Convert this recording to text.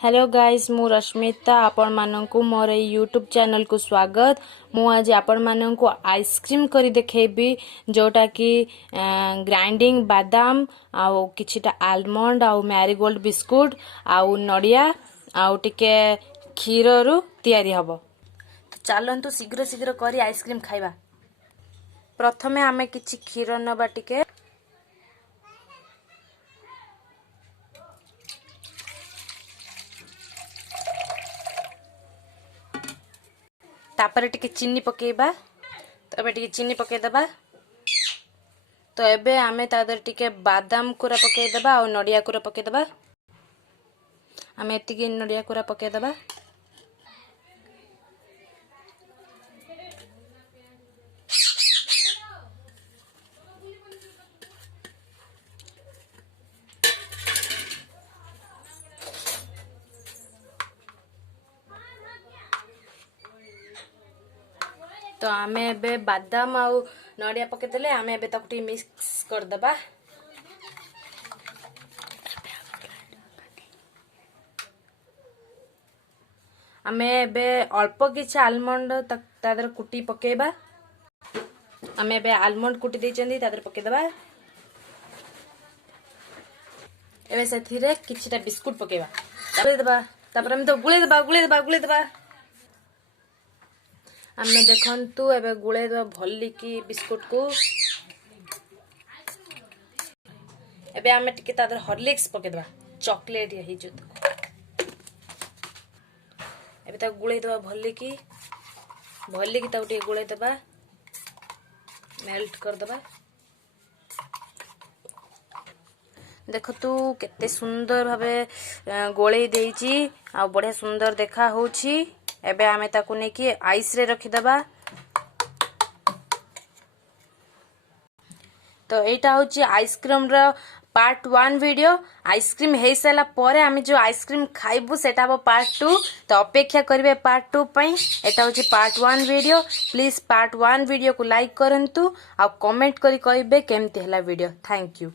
Hello guys मु रश्मिता आपण माननकु मोर YouTube channel को स्वागत। मु आज आपण माननकु आइसक्रीम करी देखेबी जोटा कि ग्राइंडिंग बादाम आउ किछिटा आलमंड आउ मैरीगोल्ड बिस्कुट आउ नडिया आउ टिके क्षीर रु तयारी हबो। चलंतु शीघ्र शीघ्र करी आइसक्रीम खाइबा। प्रथमे आमे किछि क्षीर नबा टिके तापर टिके चीनी पकेबा। तबे टिके चीनी पके दबा। तो एबे आमे तादर टिके बादाम कुरा पके दबा और नडिया कुरा पके दबा। आमे एतिके नडिया कुरा पके दबा। तो आमे एबे बादाम आउ नडिया पके देले आमे एबे ताकटी मिक्स कर दबा। आमे एबे अल्प किछि आलमंड तादर कुटी पकेबा। आमे एबे आलमंड कुटी दे चंदी तादर पके दबा। एबे सेथिरे किछिटा बिस्कुट पकेबा। तापर दबा। तापर हम तो गुळे दबा। आमे देखंतु एबे गुळे दबा भल्ली की बिस्कुट को। एबे आमे टिके तादर हॉर्लिक्स पके दबा। चॉकलेट हे जो एबे ता गुळे दबा भल्ली की ता उटे गुळे दबा। मेल्ट कर दबा। देखो तू केते सुंदर भाबे गोळे देइची आ बढ़िया सुंदर देखा होउची। एबे आमे ताकू ने की आइस रे रखी दबा। तो एटा होची आइसक्रीम रो पार्ट 1 वीडियो। आइसक्रीम हे सला परे आमे जो आइसक्रीम खाइबु सेटा हो पार्ट 2। तो अपेक्षा करिवे पार्ट 2 पई। एटा होची part 1 video. Please part 1 video को लाइक करंतु आ कमेंट करी कहबे केमते हला वीडियो। Thank you.